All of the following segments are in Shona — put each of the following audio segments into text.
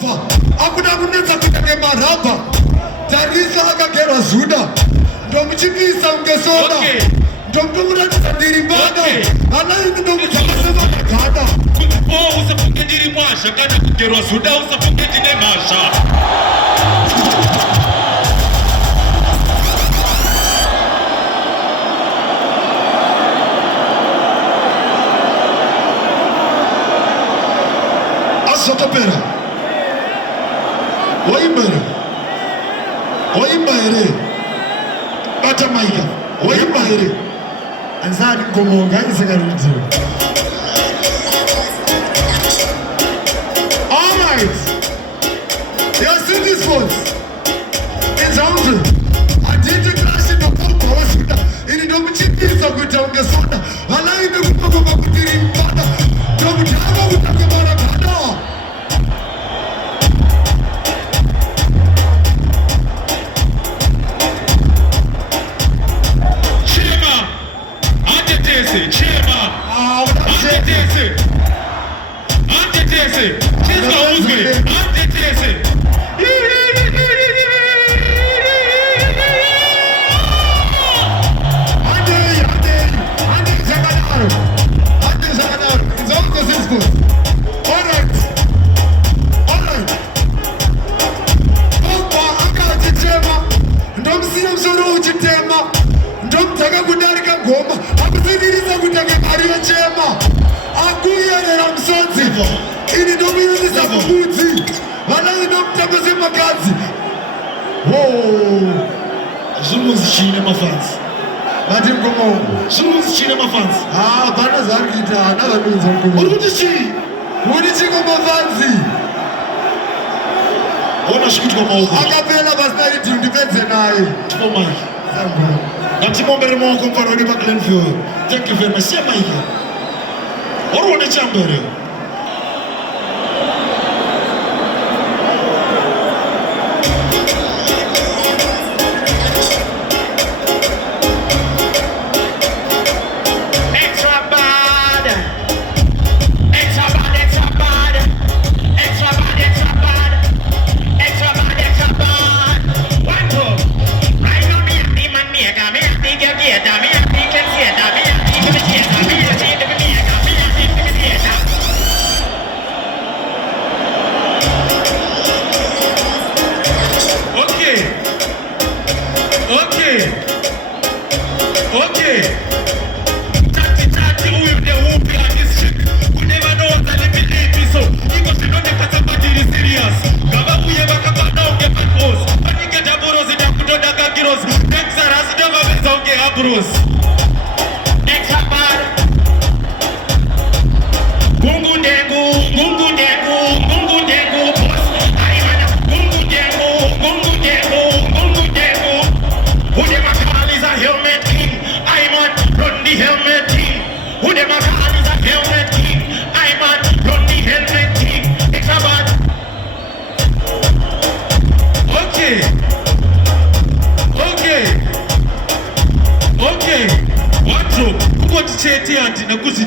Akuda kunetsa kuita maraba. Tarisa akagerwa Zuda. Ndomuchipisa ungesoda. Ndomkuratidza ndiri mbada. Anaini ndomuchakasema magada. Kuti usafunge ndiri mwasha kana kugerwa Zuda usafunge ndine masha. Asotopera. Oimba here. Bata maika. Oimba here. Anzani ngomonga isakarudziro. All right. You see this voice? It's haunted. I did the clash in the pump. I was with that. In the muchipisa kuita ungesoda. Alaine kupapa kutiri mbada. Ndomutama kutakemara kada. Ini domino ni sabuti. Wana inomtambeze makazi. Whoa. Zulu's cinema fans. Batim komo. Zulu's cinema fans. Ah, bana zargita. Another means on komo. Urudichi komo fansi. Ona shikutu komo. Akapela basnari team defense naye. Toma. Natimombere mo komparo ni Glenfield. Thank you very much. Sema hiyo. Orone chambere.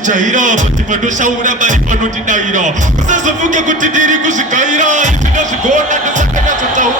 Jaira, but if I don't show up, I don't deny. Because of Fuka could did it, because Kaira, if it doesn't go, and the second has to tell.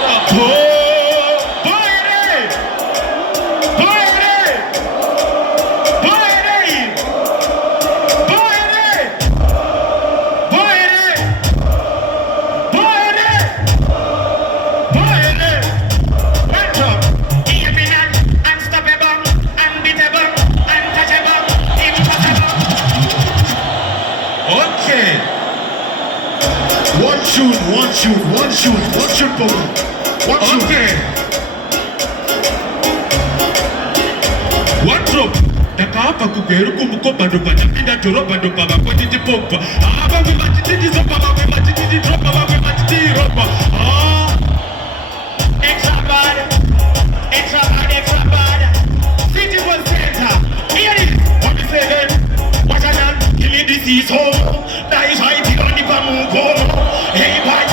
One shoot, Papa. Okay. One drop. Taka hapa kugeru kumukoba ndo patapinda toroba ndo baba kwa titi pompa. Hapa kwa matiti zopa, hapa kwa matiti dropa, hapa kwa matiti ropa. Extra bad. City was center. Here it is. What you say then? What I done? Give me this is home. That is why it's on the pamugo. Hey, boy.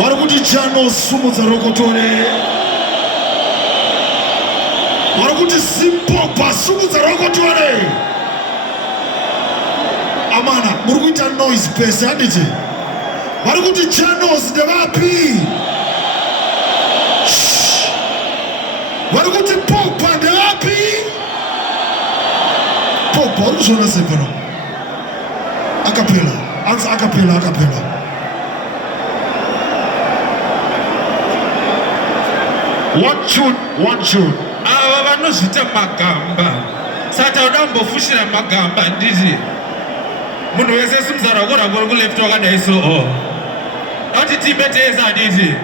What would you channel simudza rokotore. Warakuti simple basumudza rokotore. Amana, murikuita noise pese handiti. Warakuti channels ndevapi. Warakuti Pogba ndevapi. Pogba urikuzviona sei pano? Acapella. Answer acapella, acapella. One tune. Ava vanozvita magamba. Saka udambofushira magamba nditi. Munhu wese simuzara kura kuri left wakadai so. Ati tibeteza nditi.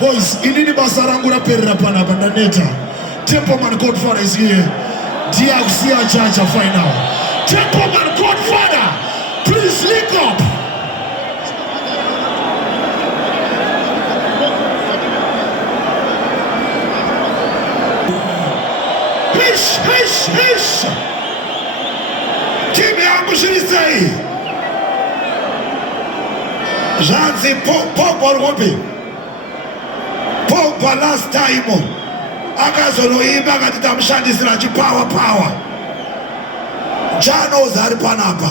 Boys, inini basa rangu raperera panapa ndaneta. Templeman Godfather is here. Dia kusiya chacha final. Templeman Godfather, please link up. Hish. Kimi yangu shirisei. Janzi Pogba rupi. Pogba last time akazoloimba akati tamushandisira chipower. Janos ari panapa.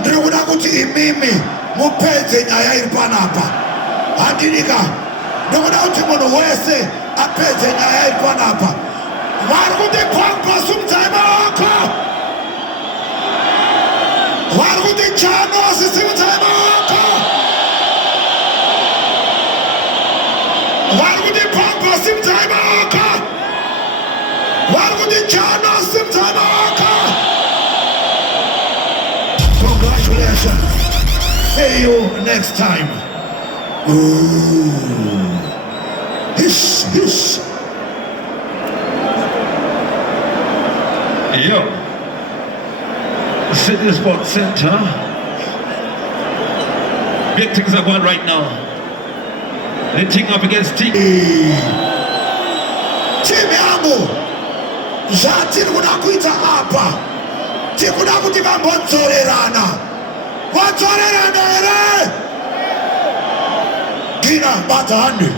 Ndiri kuda kuti imimi mupedze nyaya iri panapa. Handinika. Ndiri kuda kuti munhu wese apedze nyaya iri panapa. Vari kuti Pogba simudzai maoko. Vari kuti Janos simudzai maoko. Vari kuti Pogba simudzai maoko. Vari kuti Janos simudzai maoko. Congratulations. See you next time. Ooh. Hish. Yo, Sydney Sports Center. Big things are going right now. They're teaming up against team. Team yangu zvati kuda kuita apa. Tikuda kuti vambonzorerana. Vonzorerana here. Gina bata handi.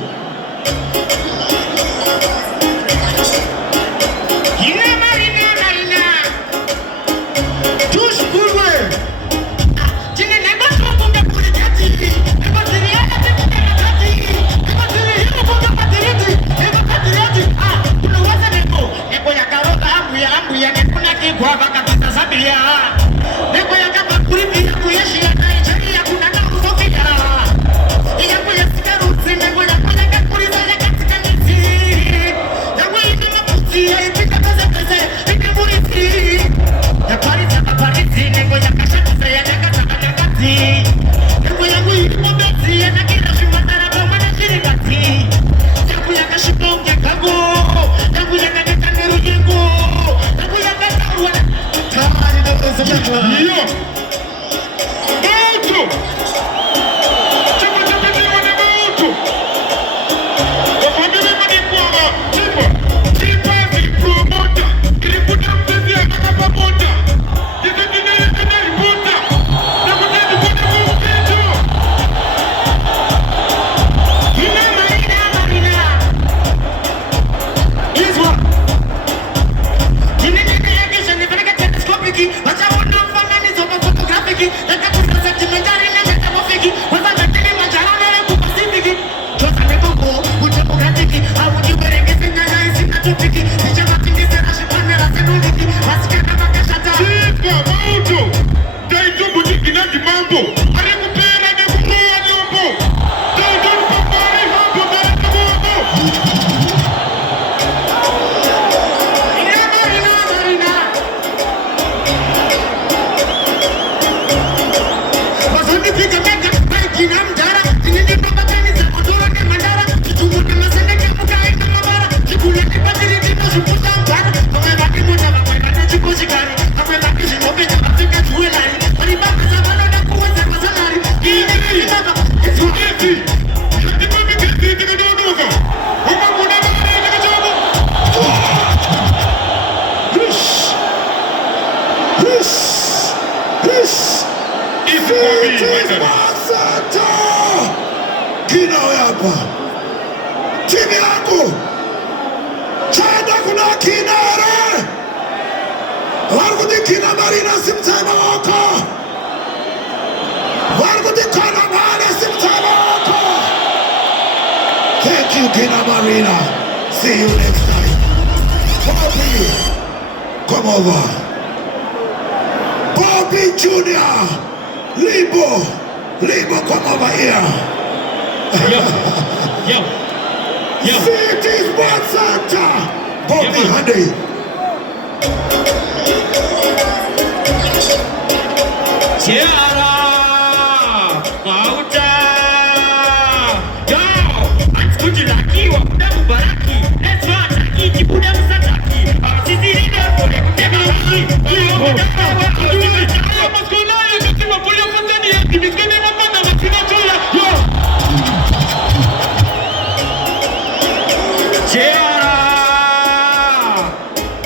Kina hapa. Timu yangu. Chanda kuna kinare. Wargudi kina Marina simtama wako. Wargudi kona mane simtama wako. Thank you Kina Marina. See you next time. Bobby, come over. Bobby Junior. Libo, come over here. Yo. City Sports Center. Bobby Handy. Ciara, Mauta. Yo, antuji laki wa muda mubaraki. Let's watch aki muda musataki. Sisi ndio pole kutema laki. Yo, maskona yetu wa pole kutani ya kibikeni mapanda makina tola. Yo. Ciara.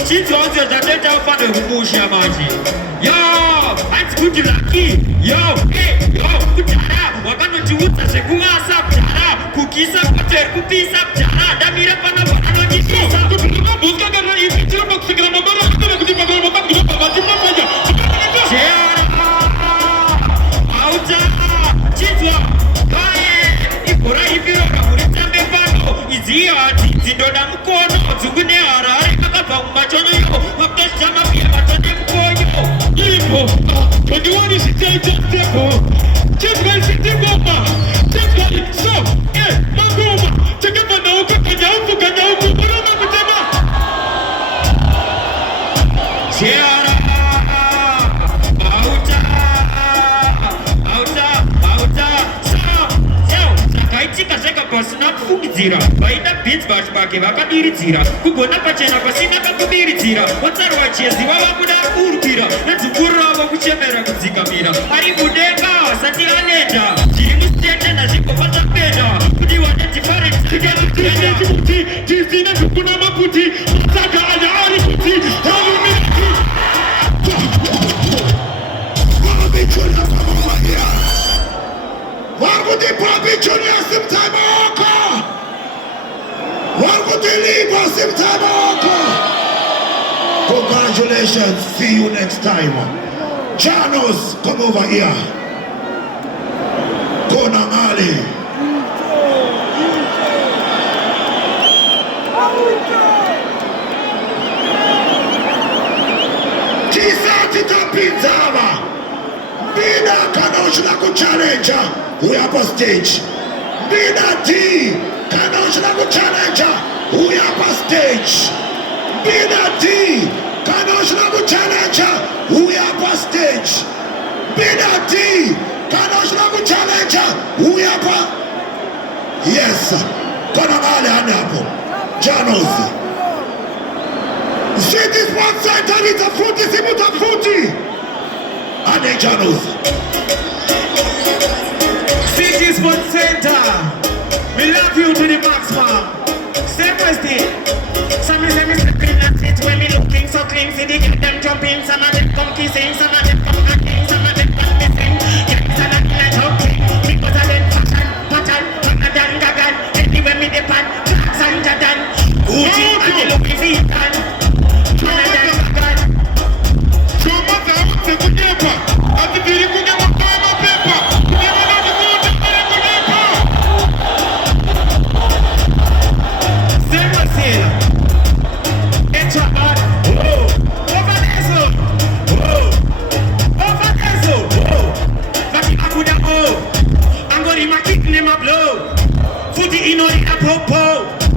Chitu wanzi jateta ufane hukushi ya maji. Yo, antuji laki. Yo, kutara. Wakano chuuta shekuma sabjara. Kukisa kote kupisa bjara. Damira pana wana jisisa. Kutukuka buska gara isi chira baksikira mabara. Kutara kutipa gara mabara. Kutara kutipa gara mabara. Ciara. Mauta. Chitwa. Kae. Ipora ipiro kamurita mbefano. Izia ati. Zindoda mkono. Zungune harare. Kakapa umachonyo yo. Mapesha mapia matone mkonyo. Ipo. Kwenye sitaita steko. Chitwa isitiko ma. Chitwa so. Magoma. Chakapa na uka kanya uku. Mbona makutema. Ciara. Sakaitika seka pasina kufungizira. Baida beats bashbake vakadiridzira. Kugona pachena pasina kakudiridzira. Watsari wachezi wavakuda kurupira. Nedzukuru ravo kuchemera kudzikamira. Ari mudenga asati anenda. Zviri musitende nazvigofadza kupenda. Kuti wane difference. Tisina zvokuna maputi. Saka ana ari kuti. Wargudi Bobby Junior simtama wako. Wargudi Libo simtama wako. Congratulations. See you next time. Janos, come over here. Kona Mali. Tisati tapinzava. Bina kanoshina kuchallenja. We up on stage. Bina D. Kanoshina kuchallenja. We up on stage. Bina D. Kanoshina kuchallenja. We up on stage. Bina D. Kanoshina kuchallenja. We up on. Yes. Kona mali anapo. Janos. See this one side. It's a fruity. Simuta fruity. Ane Janos. City Sports Center. We love you to the maximum. Step by step. Some is them stepping at it when me looking so clean. See the get them jumping. Some of them come kissing. Some of them come hacking. Some of them come missing. Gangs are not in a joking. Because of them pattern. Gagan. Anywhere me depend. Claps and jadan. Gucci and the looking for it.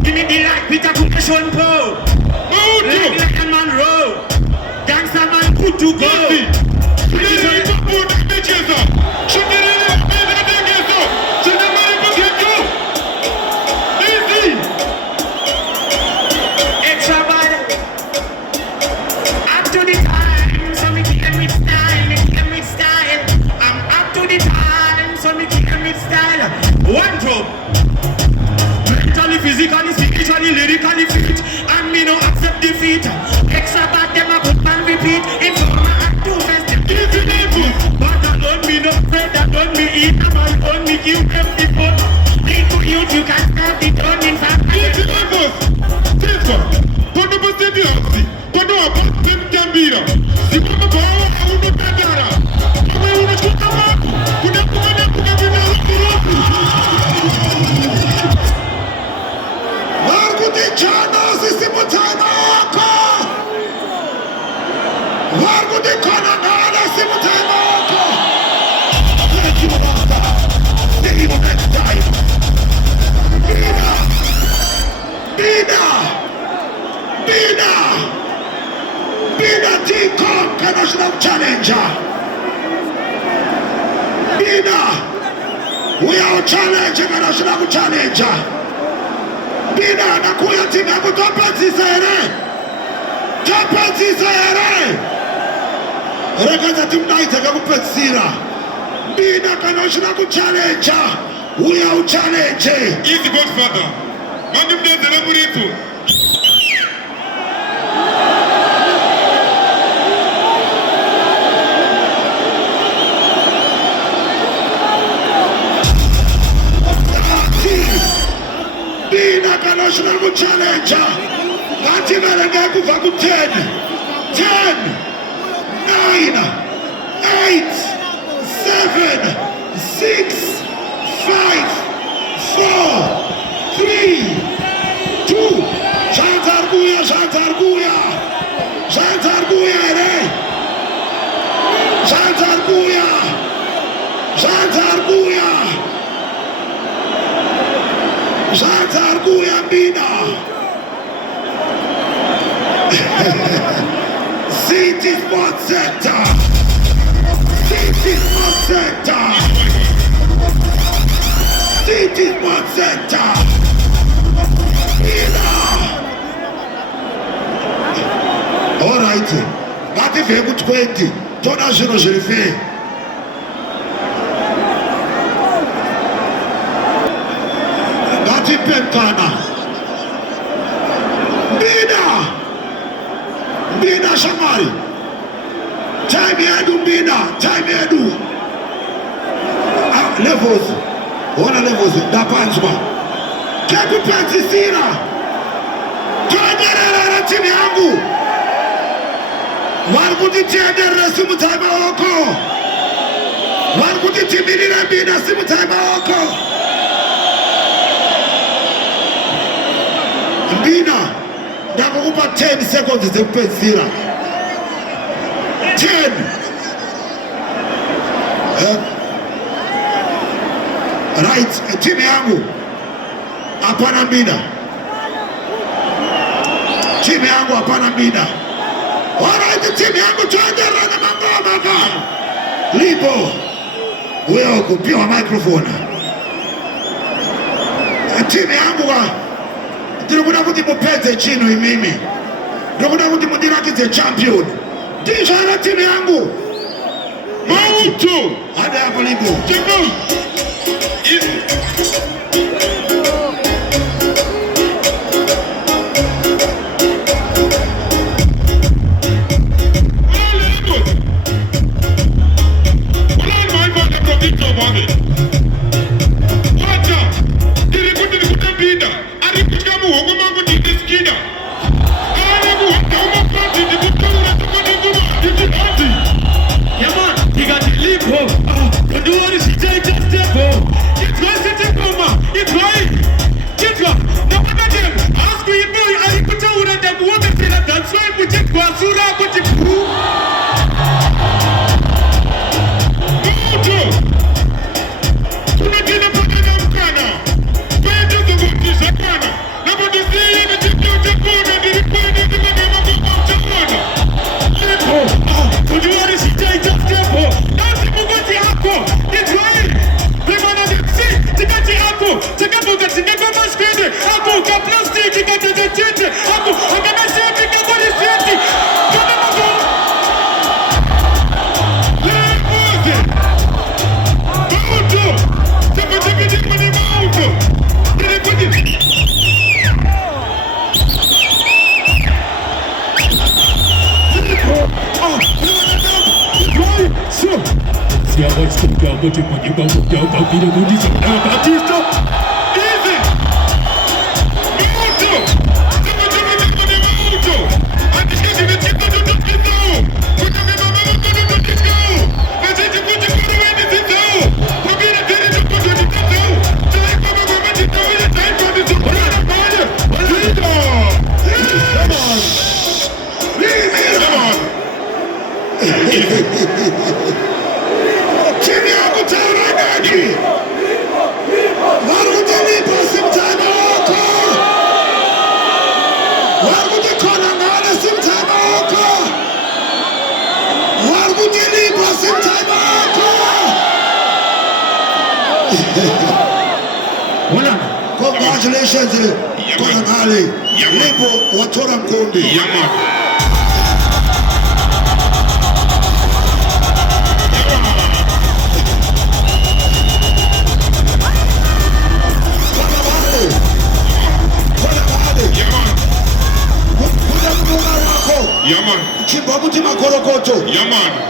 Give me the light, Peter Sean Paul. Like a man roll. Gangsta man good to go. Extra bad. Up to the time, so me keep them with style. I'm up to the time, so me keep them with style. One drop. Mentally, physically, spiritually, lyrically fit. And me no accept defeat. Extra bad, them a good man repeat. If I'm a act too fast, them give you the but I don't me no afraid, I don't Bina, we are challenge kana shina ku challenge. Bina nakuya timu yako topatisa ere. Topatisa ere. Rekaza timu naitaka kupetsira. Bina kana shina ku challenge. We are challenge. Easy Godfather. Mandi mneze na burito. Bina National ku challenge. Ngati vele kuva ku 10. 10, 9, 8, 7, 6, 5, 4, 3, 2. Jantarguya, Jantarguya. Jantarguya ere. Jantarguya. Jantarguya. Jantarguya Bina. City Sports Center. City Sports Center. City Sports Center. Bina. All right. Bati veku 20. Tona zino zilife. Bati pekana. Bina. Bina Shamari. Time yedu Bina. Time yedu. Levels. Wana levels. Da panzma. Keku pensi sina. Tuendelea timu yangu. Warkuti tiendere simu taiba wako. Warkuti timini na Bina simu taiba wako. Bina. Nakukupa 10 seconds to pensira. 10. Right, timu yangu. Hapana Bina. Timu yangu hapana Bina. Alright, timu yangu tuendelea na mangoma kama. Lipo. Wewe kupiwa microphone. Timu yangu wa ndikuna kuti mupedze chino imimi. Ndikuna kuti mundirakize champion. Ndizvara timu yangu. Mauto. Hada hapo Lipo. Timu. Timu yangu tauranaji. Congratulations, Kolangali. Lipo Watora Mkundi. Chimbamuti makorokoto.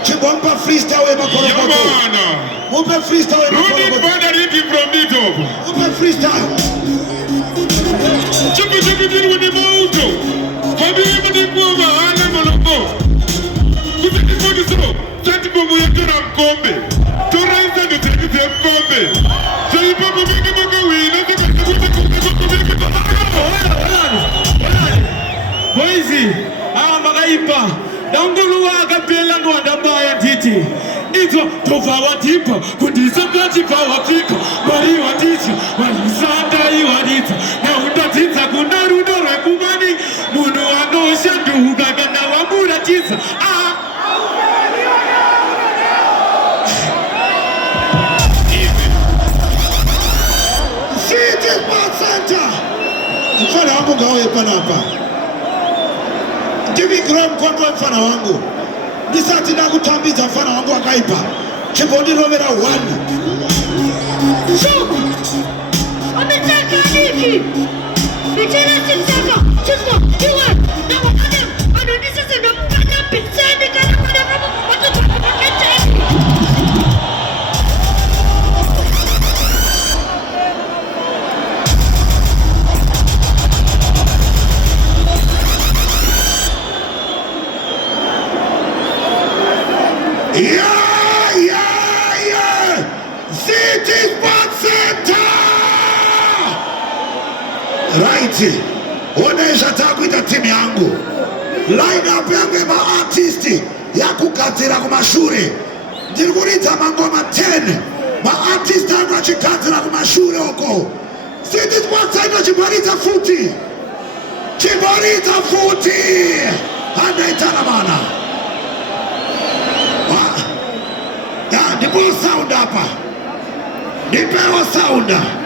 Chimba freestyle makorokoto. Mupe freestyle makorokoto. Mupe freestyle. Chimba with the moto. Fabi the Kuva, Alamolopo. Kuzi Kodiso, Chatibo Yatura Kombe. Torrenta to take the Kombe. So you probably make a win. Boise, Magaipa, Danguluaga Pelango and Abaya Titi. Ito Tova Tipa, Kudisa Platipa Pika, Maria Titi, Santa Iwadita, now Tatita Kunarudo Rakumani, Muno Ano Shandu, Gagana Wamura Tisa. City Center. Mfano wangu gawe panapa. Give me gram kwa mfano wangu. Nisati na kutambiza mfano wangu akaipa. Chibondi Romera 1. Shoku! Wametaka niki! Michela sisaka! Chusko! Iwa! Na wakana! Anonisa sendo mkana pizani kana kuna kama watu kwa kete! City Sports Center. Right. Onesha takuita timu yangu. Line up yangu ma artist ya kukatira kwa mashure. Ndirikurita mangoma 10. Ma artist yangu achikatira kwa mashure huko. City Sports Center chibarita futi. Chibarita futi. Handa itana mana. Nipo sound hapa. Nipewa sound.